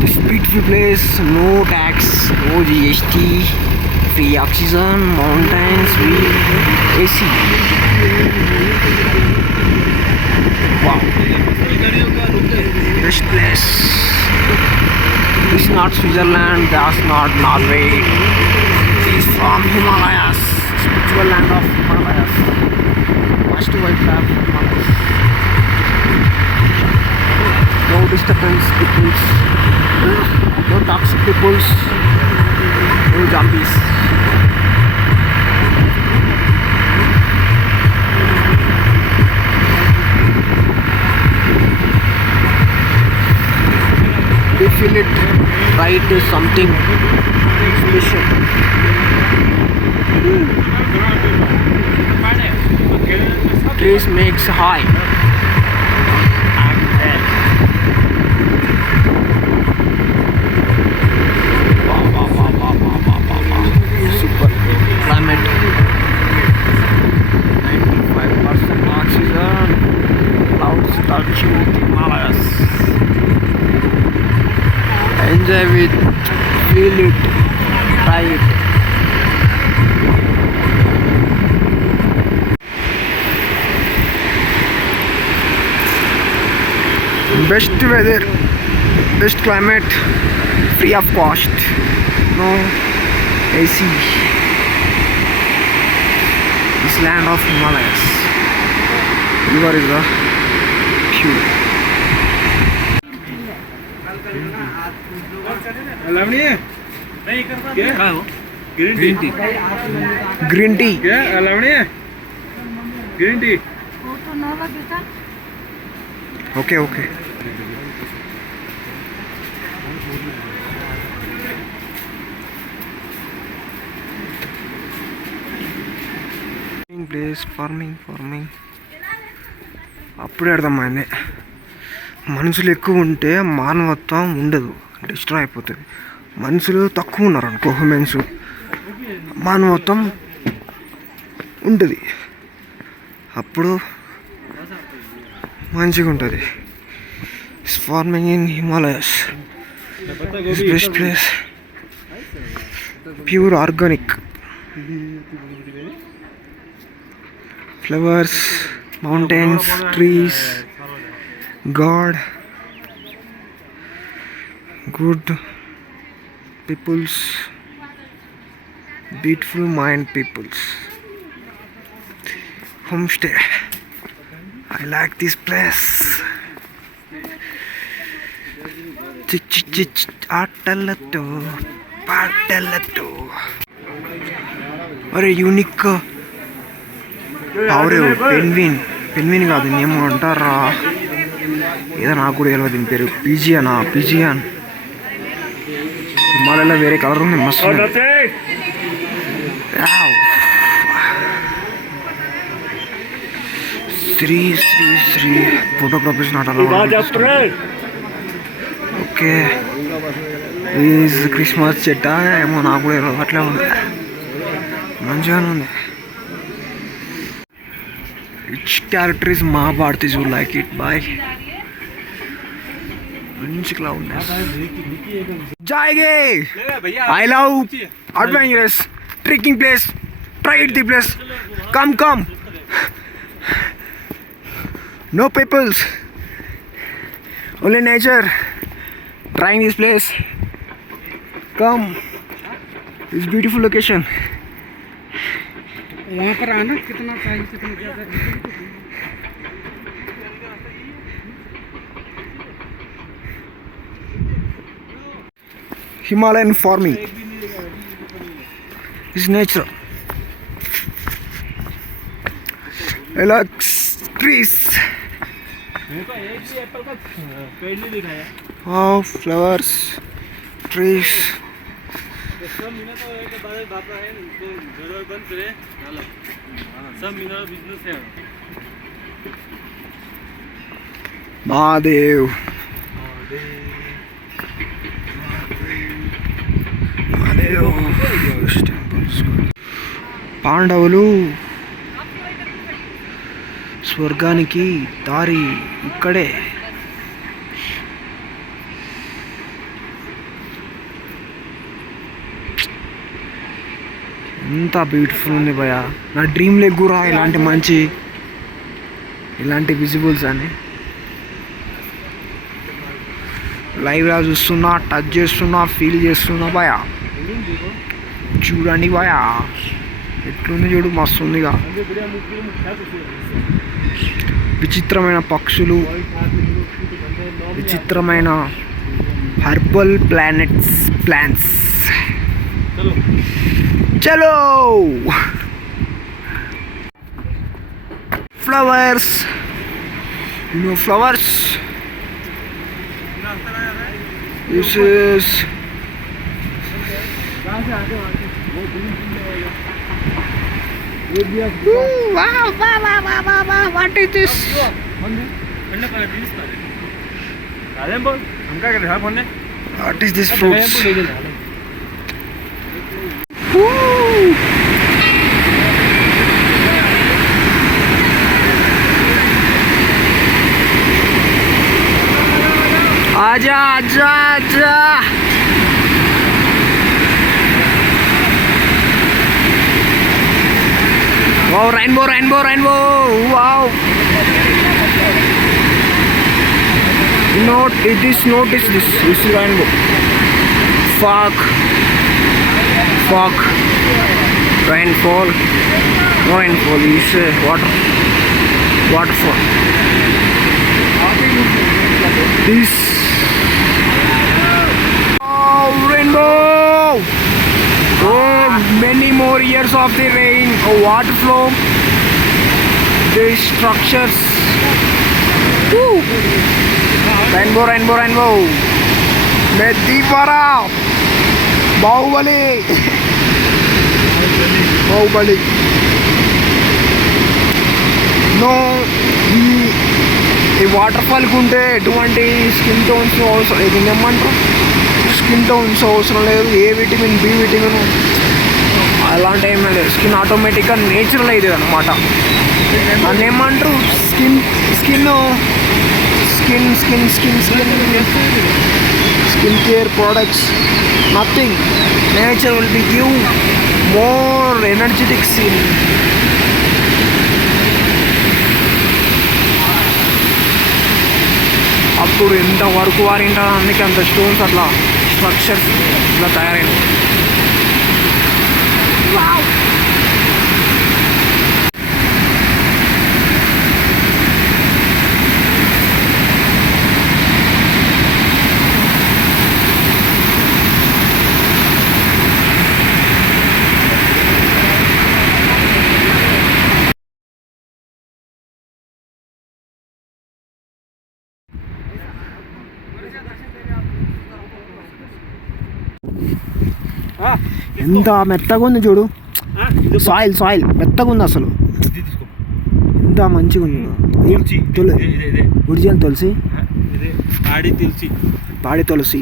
This beautiful place, no tax, no GST, free oxygen, mountains, AC. Wow, best place. This is not Switzerland, that's not Norway. This is from Himalayas, spiritual land of Himalayas. Must white flag Himalayas. No disturbance peoples, no toxic peoples, no zombies. They feel it right is something special. Trees makes high. Super climate. 95% oxygen. Clouds touching with Himalayas. Enjoy with, feel it, try it. Best weather, best climate, free of cost, no AC. This land of Himalayas. River is a pure. Green tea Green tea. क्या अलावणी है green tea Okay, okay. Place farming. అప్పుడే అర్థమైంది మనుషులు ఎక్కువ ఉంటే మానవత్వం ఉండదు, డిస్ట్రాయ్ అయిపోతుంది. మనుషులు తక్కువ ఉన్నారు అనుకో, హ్యూమెన్స్, మానవత్వం ఉంటుంది, అప్పుడు మంచిగా ఉంటుంది. Farming in Himalayas is best place, pure organic flowers, mountains, trees, God, good peoples, beautiful mind peoples. Homestay. I like this place. Atalatu, patalatu. Very unique. పావురే పెన్విన్ కాదు, ఏమో అంటారా, ఏదో నాకు కూడా తెలియదు దీని పేరు. పిజియన్. హిమాలయలో వేరే కలర్ ఉంది, మస్తు. శ్రీ ఫోటోగ్రఫీస్ నాట్ అలా. ఓకే, ఈజ్ క్రిస్మస్ చెట్ట ఏమో నాకు కూడా తెలియదు, అట్లా ఉంది, మంచిగానే ఉంది. Which character is Mahabharati? You like it? Bye. Bunch cloudness. Jayge. I love adventurous trekking place. Try it the place. Come. No peoples. Only nature. Trying this place. Come. This beautiful location. वहाँ पर आना कितना चाहिए, कितना ज़्यादा Himalayan farming is nature. I like trees. Oh, flowers, trees. सब mineral business है. Mahadev. పాండవులు స్వర్గానికి దారి ఇక్కడే. ఎంత బ్యూటిఫుల్ ఉంది భయ. నా డ్రీమ్ లెగ్ కూడా ఇలాంటి విజిబుల్స్ అని లైవ్లో చూస్తున్నా, టచ్ చేస్తున్నా, ఫీల్ చేస్తున్నా భయ. చూడండి భయ ఎట్లుంది చూడు, మస్తు ఉందిగా. విచిత్రమైన పక్షులు, విచిత్రమైన హర్బల్ ప్లాంట్స్. చలో flowers, flowers. This is wow, what is this? What is this fruits? आजा आजा आजा. Wow, rainbow. Wow. Notice this. This is rainbow. Fog. Rainfall. No rainfall. This waterfall. This. Oh, rainbow. Oh, many more years of the rain, water flow, the structures. Woo. Rainbow. Medivara. Bahubali. No, ఈ water fall కుంటే ఎటువంటి skin tones అవసరం, ఇది ఏమంటారు, skin tones అవసరం లేదు. ఏ vitamin, B vitamin అలాంటి ఏమీ లేదు. స్కిన్ ఆటోమేటిక్గా నేచురల్ అవుతుంది అనమాట. దాన్ని ఏమంటారు, skin care products, nothing. Nature will be give more energetic skin. అప్పుడు ఎంత వరకు వారింటారు, అందుకే అంత స్టోన్స్ అట్లా స్ట్రక్చర్స్ ఇట్లా తయారైనవి. ఎంత మెత్తగా ఉంది చూడు, సాయిల్ మెత్తగా ఉంది అసలు. ఎంత మంచిగా ఉంది. ఒరిజినల్ తులసి, పాడి తులసి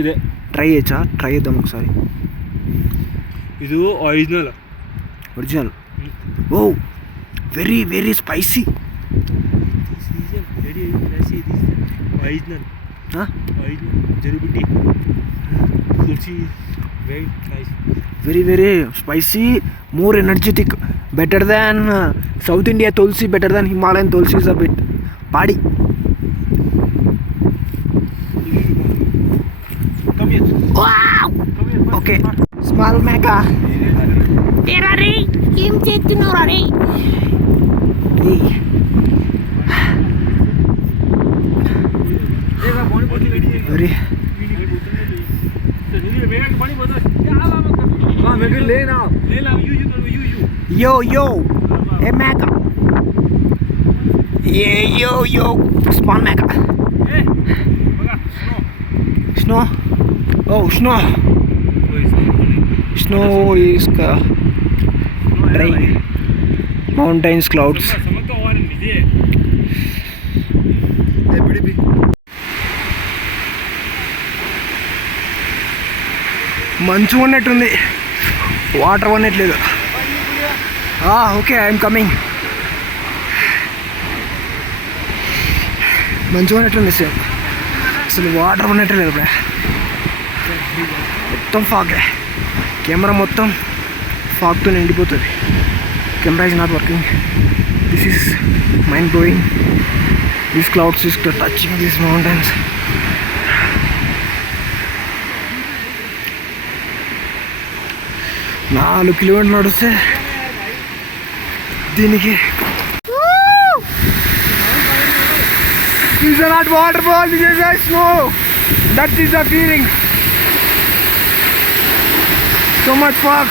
ఇదే. ట్రై చేద్దాం ఒకసారి. ఇది original. Oh very spicy. Very spicy, more energetic, better than South India tulsi, better than Himalayan tulsi is a bit party. Come here. Wow. Come here. Okay. Small mega. Terari, kim chetinurari. Very. Yo, hey mega. Yeah, yo, small mega. Snow. Oh, snow. Snow is dry. Mountains, clouds. మంచు ఉన్నట్టుంది, water ఉన్నట్లేదు. Okay, I'm coming. మంచిగా ఉన్నట్టుంది సేమ్, అసలు వాటర్ ఉన్నట్టు లేదు. ఇప్పుడు మొత్తం ఫాగే, కెమెరా మొత్తం ఫాగ్తో నిండిపోతుంది. Camera is not working. This is mind blowing. These clouds is touching these mountains. నాలుగు కిలోమీటర్లు నడిస్తే దీనికి. These are not waterfalls, this is a snow. That is the feeling. So much fog,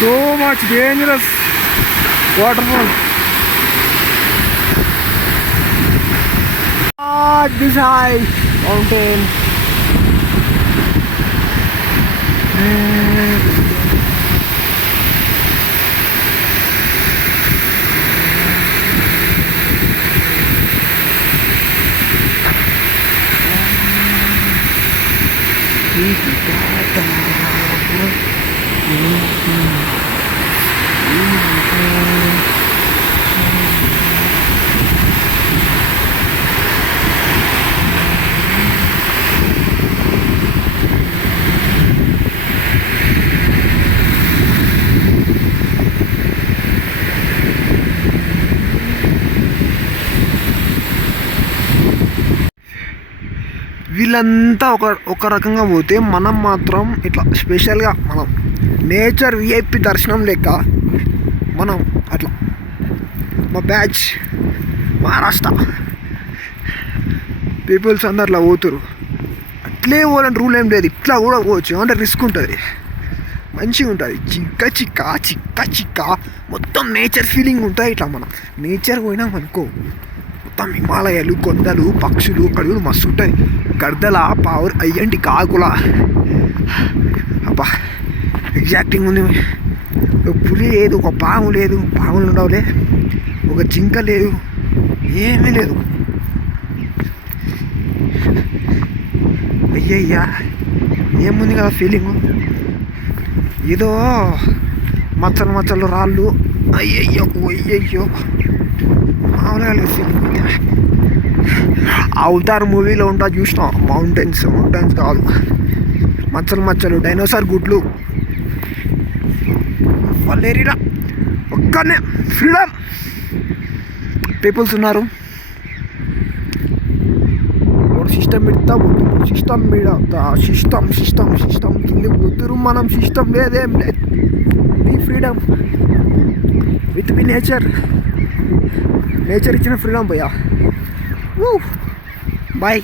so much dangerous waterfall. This high mountain. వీళ్ళంతా ఒక రకంగా పోతే మనం మాత్రం ఇట్లా స్పెషల్గా మనం నేచర్ విఐపి దర్శనం లెక్క మనం అట్లా మా బ్యాచ్ మహారాష్ట్ర పీపుల్స్ అందరు అట్లా పోతురు. అట్లే పోవాలని రూల్ ఏం లేదు, ఇట్లా కూడా పోవచ్చు. అంటే రిస్క్ ఉంటుంది, మంచిగా ఉంటుంది. చిక్క చిక్క చిక్క చిక్క మొత్తం నేచర్ ఫీలింగ్ ఉంటుంది. ఇట్లా మనం నేచర్ పోయినాం అనుకో, మొత్తం హిమాలయాలు, కొండలు, పక్షులు, కడుగులు మస్తు ఉంటాయి. గర్దల, పావురు, అయ్యంటి కాకుల, అబ్బా ఎగ్జాక్టింగ్ ఉంది. ఒక పులి లేదు, ఒక పాము లేదు, పాములు ఉండవులే, ఒక జింక లేదు, ఏమీ లేదు. అయ్యయ్యా ఏముంది కదా ఫీలింగు, ఏదో మచ్చలు మచ్చలు రాళ్ళు, అయ్యయ్యో అయ్యయ్యో మామూలుగా లేదు ఫీలింగ్. అవతార్ మూవీలో ఉంటా చూసినా, మౌంటైన్స్ కాదు, మచ్చలు మచ్చలు, డైనోసార్ గుడ్లు. వాళ్ళు ఏరియా ఒక్కనే ఫ్రీడమ్ పీపుల్స్ ఉన్నారు. సిస్టమ్ పెడతా పోతున్నారు, సిస్టమ్ పెడతా, సిస్టమ్ కిందకి పోతురు. మనం సిస్టమ్ లేదేం లేదు, నీ ఫ్రీడమ్ విత్ బి నేచర్ ఇచ్చిన ఫ్రీడమ్ భయ్యా. బాయ్.